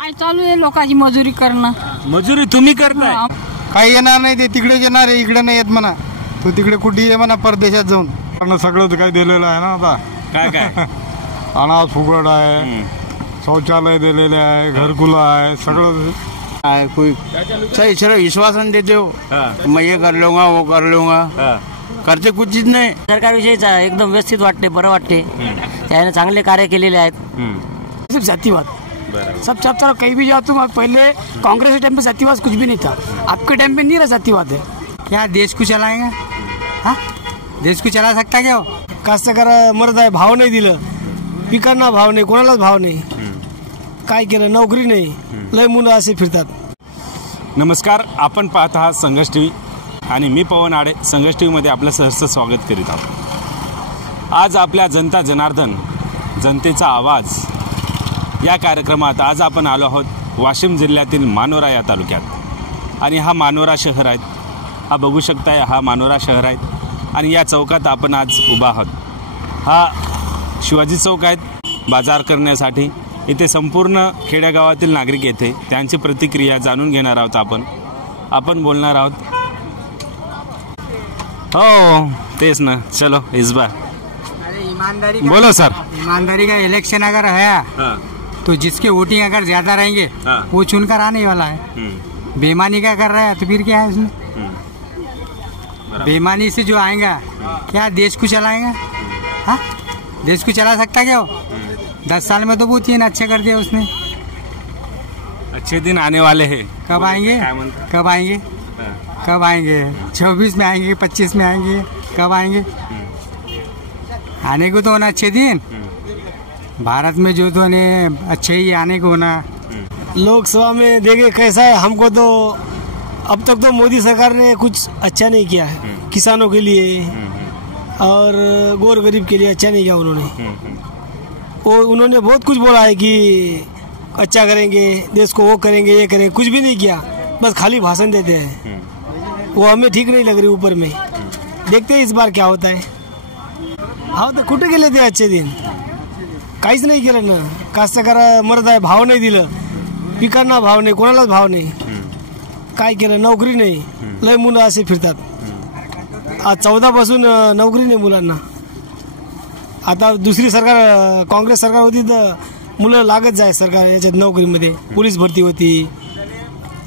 काय चालू आहे लोकांची मजुरी करणं. मजुरी तुम्ही करताय? काही येणार नाही, ते तिकडेच येणार आहे, इकडे नाही येत म्हणा. तो तिकडे कुठे ये म्हणा, परदेशात जाऊन. सगळं काही दिलेलं आहे ना आता. काय काय अनाज फुकट आहे, शौचालय दिलेले आहे, घरकुल आहे, सगळं कोई सही सर विश्वास नहीं देते हो. मैं ये कर लूंगा वो कर लूंगा, करते कुछ चीज नाही. सरकारविषयीच एकदम व्यवस्थित वाटते, बरं वाटते. त्याने चांगले कार्य केलेले आहेत. सिर्फ जातिवाद, सब तरफ कहीं भी जाओ तुम. पहले कांग्रेस के टाइम पे जातिवाद कुछ भी नहीं था, आपके टाइम पे नहीं रहा जातिवाद है. क्या देश को चलाएगा? हाँ, देश को चला सकता क्या? कास्तकार मरत आहे, भाव नाही दिलं, पिकांना भाव नाही, कोणालाच भाव नाही. काय केलं? नोकरी नाही, लय मुलं असे फिरतात. नमस्कार, आपण पाहत आहात संघर्ष टीव्ही आणि मी पवन आडे. संघर्ष टीव्ही मध्ये आपलं सहर्ष स्वागत करीत आहोत. आज आपल्या जनता जनार्दन, जनतेचा आवाज या कार्यक्रमात आज आपण आलो आहोत वाशिम जिल्ह्यातील मानोरा या तालुक्यात. आणि हा मानोरा शहर आहे, हा बघू शकताय, हा मानोरा शहर आहे. आणि या चौकात आपण आज उभा आहोत. हा शिवाजी चौक आहे बाजार करण्यासाठी. इथे संपूर्ण खेड्यागावातील नागरिक येथे त्यांची प्रतिक्रिया जाणून घेणार आहोत. आपण बोलणार आहोत. हो तेच ना, चलो इस बार ईमानदारी बोलो सर. ईमानदारी का इलेक्शन अगर है तो जिसके वोटिंग अगर ज्यादा रहेंगे वो चुनकर आने वाला है. बेईमानी का कर रहा है तो फिर क्या है उसमें? बेईमानी से जो आएगा क्या देश को चलाएगा? हाँ, देश को चला सकता क्या वो? 10 साल में तो बहुत ही अच्छे कर दिया उसने. अच्छे दिन आने वाले हैं. कब आएंगे? कब आएंगे? कब आएंगे? 26 में आएंगे, 25 में आएंगे, कब आएंगे? आने को तो होना अच्छे दिन. भारत में जो तो अच्छे ही आने को होना. लोकसभा में देखे कैसा है हमको तो. अब तक तो मोदी सरकार ने कुछ अच्छा नहीं किया है किसानों के लिए और गौर गरीब के लिए. अच्छा नहीं किया उन्होंने बहुत कुछ बोला है कि अच्छा करेंगे देश को, वो करेंगे, ये करेंगे. कुछ भी नहीं किया, बस खाली भाषण देते हैं. वो हमें ठीक नहीं लग रही. ऊपर में देखते हैं इस बार क्या होता है. हाँ, तो कुठे गेले ते अच्छे दिन? काहीच नाही केलं ना. कास्तकार मरत आहे, भाव नाही दिलं, पिकांना भाव नाही, कोणालाच भाव नाही. काय केलं? नोकरी नाही, लय मुलं असे फिरतात. आज 14 पासून नोकरी नाही मुलांना. आता दुसरी सरकार, काँग्रेस सरकार होती तर मुलं लागत जाय सरकार याच्यात नोकरीमध्ये. पोलीस भरती होती,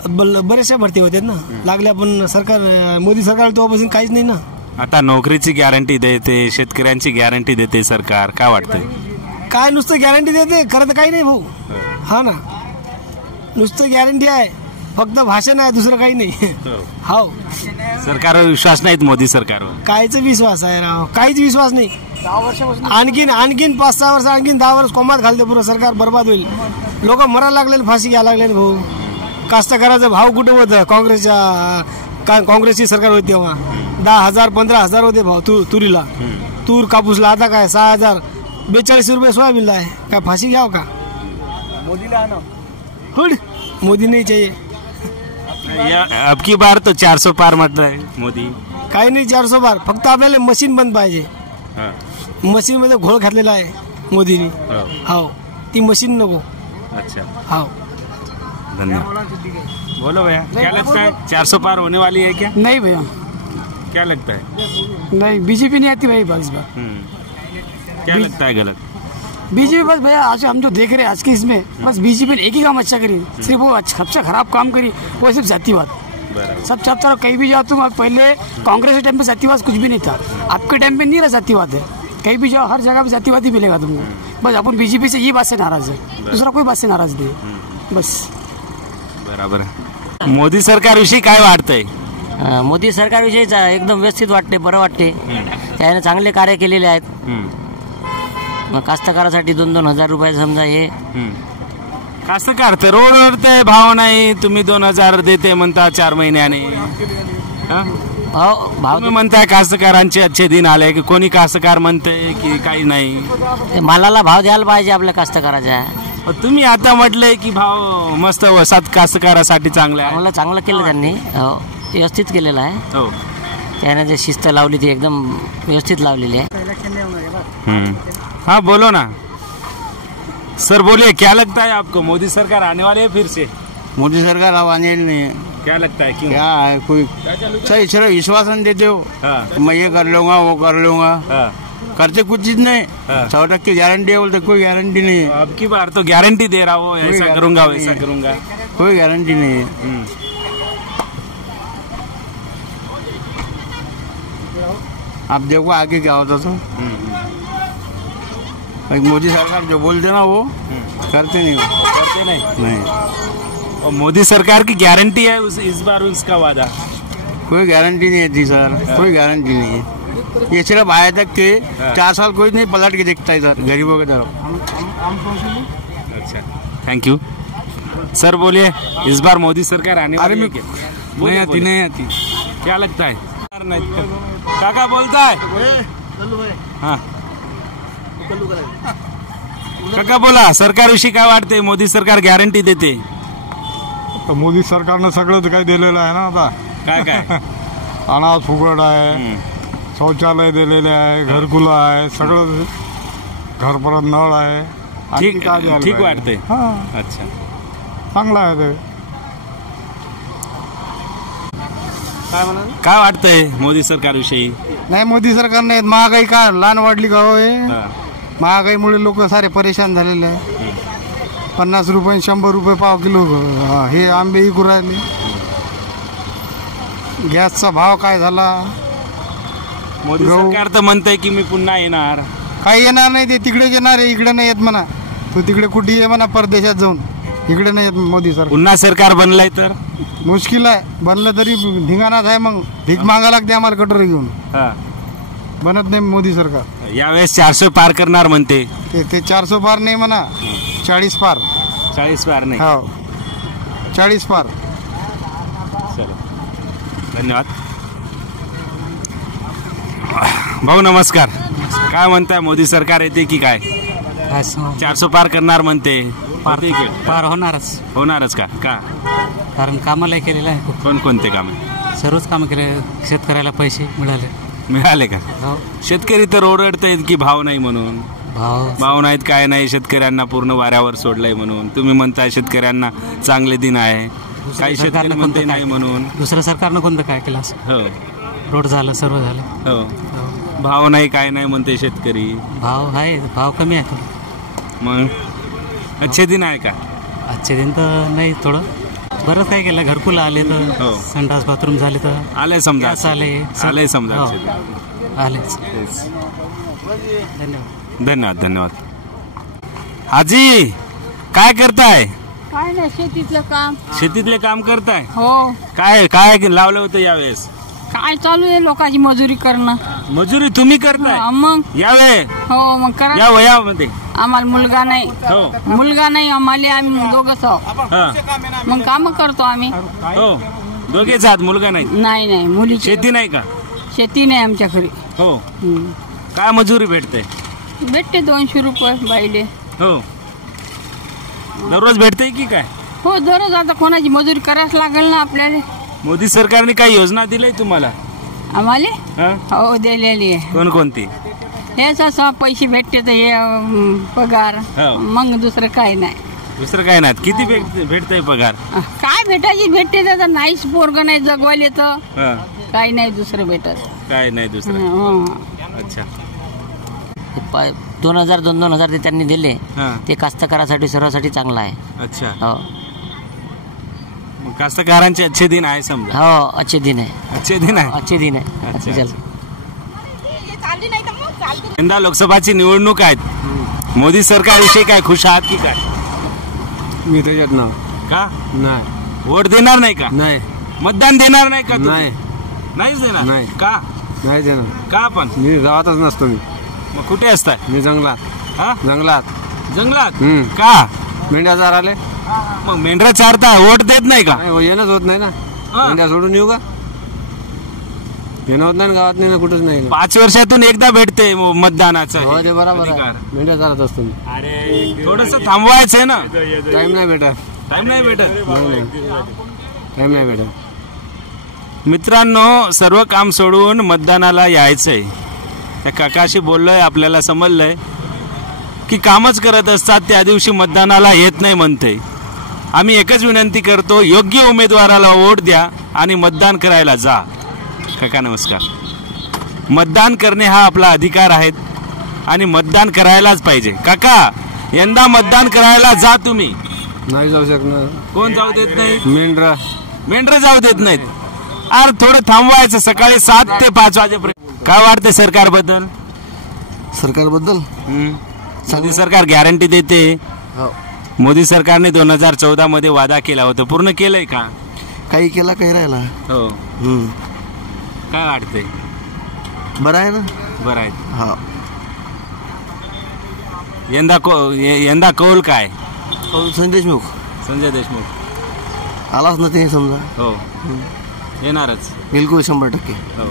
बऱ्याचशा भरती होत्या ना लागल्या. पण सरकार, मोदी सरकार तेव्हापासून काहीच नाही ना. आता नोकरीची गॅरंटी देते, शेतकऱ्यांची गॅरंटी देते सरकार. काय वाटतंय? काय नुसतं गॅरंटी देते, करत काही नाही भाऊ. हा ना, नुसतं गॅरंटी आहे, फक्त भाषण आहे, दुसरं काही नाही. हो, सरकारवर विश्वास नाहीत मोदी सरकारवर. कायच विश्वास आहे राव? काहीच विश्वास नाही. आणखीन 5-6 वर्ष, आणखीन 10 वर्ष कोमात घालते, पूर्ण सरकार बर्बाद होईल. लोक मरायला लागले, फाशी घ्यायला लागले भाऊ. कास्तकाराचा भाव कुठं होतं? काँग्रेसची सरकार होती तेव्हा 10,000 15,000 होते भाव तुरीला, तूर कापूसला. आता काय 6,000, 42 रुपये सोयाबीनला आहे. काय फाशी घ्याव का? मोदीला मोदी नाही चाहिए. अब की बार तो 400 पार म्हटलं आहे मोदी. काही नाही 400 पार, फक्त आपल्याला मशीन बंद पाहिजे. मशीन मध्ये घोळ घातलेला आहे मोदीने. हो, ती मशीन नको. अच्छा, हो, धन्यवाद. बोलो भैया, क्या लगता है 400 पार होने वाली है क्या? नहीं भैया, क्या लगता है? नहीं, बीजेपी नहीं आती भाई इस बार. क्या लगता है गलत? बीजेपी बस भैया, आज हम जो देख रहे हैं आज की इसमें, बस बीजेपी ने एक ही काम अच्छा करी, सिर्फ वो सबसे खराब काम करी, वो सिर्फ जातिवाद. सब तरफ कहीं भी जाओ तुम. पहले कांग्रेस के टाइम पे जातिवाद कुछ भी नहीं था, आपके टाइम पे नहीं रहा जातिवाद है. कहीं भी जाओ, हर जगह पे जातिवाद ही मिलेगा तुमको. बस अपन बीजेपी से ये बात से नाराज है, दूसरा कोई बात से नाराज नहीं. बस बराबर आहे. मोदी सरकारविषयी काय वाटतंय? मोदी सरकारविषयीच एकदम व्यवस्थित वाटते, बरं वाटते. त्याने चांगले कार्य केलेले आहेत. मग कास्तकारासाठी 2-2 हजार रुपये समजा हे. कास्तकार ते रोडवर ते भाव नाही, तुम्ही 2,000 देते म्हणता 4 महिन्याने. भाव तुम्ही म्हणताय कास्तकारांचे अच्छे दिन आले, की कोणी कास्तकार म्हणते की काही नाही? मालाला भाव द्यायला पाहिजे आपल्या कास्तकाराच्या. तुम्ही आता म्हटलंय की भाव मस्त वसात कास्तकारासाठी चांगला आहे. मला चांगलं केलं त्यांनी, व्यवस्थित केलेलं आहे. हो, त्याने जे शिस्त लावली ती एकदम व्यवस्थित लावलेली आहे. हाँ बोलो ना. सर बोलिए, क्या लगता है आपको, मोदी सरकार आने वाली है फिर से? मोदी सरकार अब आने वाली नहीं है। क्या लगता है, क्यों? क्या है, कोई सही सिर्फ विश्वासन देते हो। हाँ। मैं ये कर लूंगा, वो कर लूंगा। हाँ। करते कुछ चीज नहीं। 100% गारंटी है बोलते, कोई गारंटी नहीं है। अब की बार तो गारंटी दे रहा हूँ, ऐसा करूंगा वैसा करूंगा, कोई गारंटी नहीं है। आप देखो आगे क्या होता तो। मोदी सरकार जो बोलते ना वो करते नहीं नहीं। और मोदी सरकार की गारंटी है इस बार उसका वादा? कोई गारंटी नहीं है थी सर, कोई गारंटी नहीं है। ये सिर्फ आए तक के 4 साल कोई नहीं पलट के देखता है सर, गरीबों की तरफ। अच्छा, थैंक यू। सर बोलिए, इस बार मोदी सरकार आने वाली है क्या? नहीं आती, नहीं आती। क्या लगता है? काका बोलता है। हाँ काका बोला, सरकारविषयी काय वाटते? मोदी सरकार गॅरंटी देते. तर मोदी सरकारनं सगळंच काही दिलेलं आहे ना आता. काय काय अनाज फुकट आहे, शौचालय दिलेले आहे, घरकुलं आहे, सगळं घरपर्यंत नळ आहे. ठीक ठीक वाटते. हा, अच्छा, चांगलं आहे ते. काय वाटतंय मोदी सरकारविषयी? नाही, मोदी सरकारने महागाई का लहान वाढली का होय? महागाईमुळे लोक सारे परेशान झालेले आहे. 50 रुपये 100 रुपये पाव किलो हे आंबे विकू राहिले. गॅसचा भाव काय झाला? मोदी सरकार तर म्हणतंय की मी पुन्हा येणार. काही येणार नाही, ते तिकडेच येणार आहे, इकडे नाही येत म्हणा. तो तिकडे कुठे आहे म्हणा, परदेशात जाऊन. इकडे नाही येत मोदी सरकार. पुन्हा सरकार बनलंय तर मुश्किल आहे. बनलं तरी धिंगाणाच आहे. मग भीक मागा लागते आम्हाला कटोरी घेऊन. बनत नाही मोदी सरकार. यावेळेस 400 पार करणार म्हणते. ते 400 पार नाही म्हणा, 40 पार. 40 पार नाही. हो, 40 पार. चलो, धन्यवाद. भाऊ नमस्कार. काय म्हणताय, मोदी सरकार येते की काय? 400 पार करणार म्हणते. पार होणारच का? कारण कामाला केलेलं आहे. कोणते काम? सर्वच कामं केले. शेतकऱ्याला पैसे मिळाले का? शेतकरी तर ओरडतायत की भाव नाही म्हणून. भाव नाहीत, काय नाही, शेतकऱ्यांना पूर्ण वाऱ्यावर सोडलंय म्हणून. तुम्ही म्हणताय शेतकऱ्यांना चांगले दिन आहे, काही शेतकरी म्हणते नाही म्हणून. दुसरं सरकारनं कोणतं काय केलं? हो, रोड झालं, सर्व झालं. हो, भाव नाही, काय नाही म्हणते शेतकरी. भाव आहे, भाव कमी आहे. मग अच्छे दिन आहे का? आजचे दिन तर नाही, थोडं बरंच काय केलं. घरकुल आले तर, संडास बाथरूम झाले तर आले, समजा आले समजा. आलेच. धन्यवाद धन्यवाद. आजी काय करताय? काय नाही, शेतीतलं काम. शेतीतले काम करताय? हो. काय काय लावलं होतं यावेळेस? काय चालू आहे लोकांची मजुरी करणं. मजुरी तुम्ही करताय? मग यावे. हो, मग करा. या वयामध्ये आम्हाला मुलगा नाही. मुलगा नाही आम्हाला, आम्ही दोघंच आहोत. मग काम करतो आम्ही. हो, दोघेच आहात, मुलगा नाही? नाही, मुली. शेती नाही का? शेती नाही आमच्या घरी. हो. काय मजुरी भेटते? भेटते 200 रुपये बाईले. हो, दररोज भेटते की काय? हो, दररोज. आता कोणाची मजुरी करायच लागेल ना आपल्याला. मोदी सरकारने काही योजना दिली तुम्हाला? आम्हाला हो, दिलेली आहे. कोणती? हेच असं पैसे भेटते तर हे पगार. मग दुसरं काही नाही. दुसरं काय नाही. किती भेटतंय पगार? काय भेटते तर नाहीच. पोरग नाही जगवायला तर काही नाही दुसरं भेटत. काय नाही दुसरं. अच्छा. 2,000 ते त्यांनी दिले, ते कास्तकारासाठी सर्वांसाठी चांगलं आहे. अच्छा. हो, कास्तकारांचे अच्छे दिन आहे समजा. हो, अच्छे दिन आहे. अच्छे दिन आहे. अच्छे दिन आहे. यंदा लोकसभाची निवडणूक आहेत. मोदी सरकारविषयी काय खुश आहात की काय? मी त्याच्यात ना. का नाही? वोट देणार नाही का? नाही. मतदान देणार नाही का? नाहीच देणार. नाही. का नाही देणार. का पण? मी गावातच नसतो. मी मग कुठे असताय? मी जंगलात. जंगलात. का? मेंढ्या चाराले. मग मेंढरा चारता, वोट देत नाही का? येणंच होत नाही ना. मेंढ्या सोडून येऊ का? येणं होत नाही गावात, नाही ना, कुठेच नाही. 5 वर्षातून एकदा भेटते मतदानाचा. हो, ते बरोबर आहे. मेंढ्या चारत असतो मी. थोडस थांबवायचं आहे ना. टाइम नाही भेटत. टाइम नाही भेटत. मित्रांनो, सर्व काम सोडून मतदानाला यायचंय. त्या काकाशी बोललोय, आपल्याला समजलंय की कामच करत असतात त्या दिवशी मतदानाला येत नाही म्हणते. आम्ही एकच विनंती करतो, योग्य उमेदवाराला वोट द्या आणि मतदान करायला जा. काका नमस्कार. मतदान करणे हा आपला अधिकार आहे आणि मतदान करायलाच पाहिजे. काका यंदा मतदान करायला जा तुम्ही. नाही जाऊ शकणार. कोण जाऊ देत नाही? मेंढरा जाऊ देत नाहीत. अरे थोडं थांबवायचं, सकाळी 7 ते 5 वाजेपर्यंत. काय वाटते सरकारबद्दल? मोदी सरकार गॅरंटी देते. मोदी सरकारने 2014 मध्ये वादा केला होता, पूर्ण केलंय का? काही केला काही राहिला. हो. काय वाटतंय? बरं आहे ना. बरं आहे. हा. यंदा कौल काय? संजय देशमुख आलाच ना ते समजा. हो येणारच बिलकुल 100%. हो.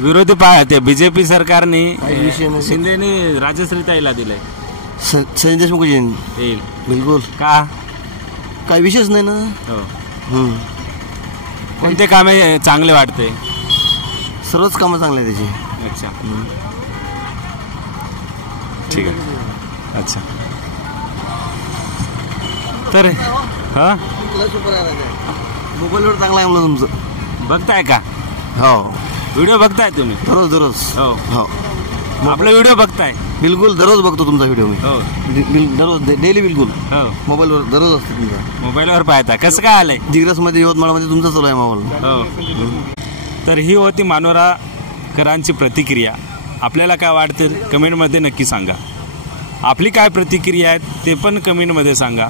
विरोधी ते बीजेपी सरकारने विषय नाही. शिंदेने राजश्रीताईला दिलंय. संजय देशमुख येईल बिलकुल. का? काही विषयच नाही ना. हो. कोणते कामे चांगले वाटते? सर्वच कामं चांगले आहे त्याची. अच्छा ठीक आहे. अच्छा तर हा मोबाईलवर चांगला आहे म्हणून तुमचं बघताय का? हो. व्हिडिओ बघताय तुम्ही? दररोज. हो हो. आपला व्हिडिओ बघताय? बिलकुल दररोज बघतो तुमचा व्हिडिओ मी. हो. दररोज डेली बिलकुल. हो. मोबाईलवर दररोज असतो तुमचा. मोबाईलवर पाहता. कसं काय आलंय? दिग्रसमध्ये यवतमाळमध्ये तुमचा चालू आहे मोबाईल. हो. तर ही होती मानोराकरांची प्रतिक्रिया. आपल्याला काय वाटते कमेंटमध्ये नक्की सांगा. आपली काय प्रतिक्रिया आहेत ते पण कमेंटमध्ये सांगा.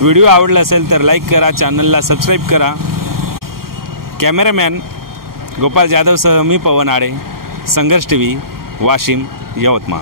व्हिडिओ आवडला असेल तर लाईक करा, चॅनलला सबस्क्राईब करा. कॅमेरामॅन गोपाल जाधवसह मी पवन आडे, संघर्ष TV, वाशिम, यवतमाळ.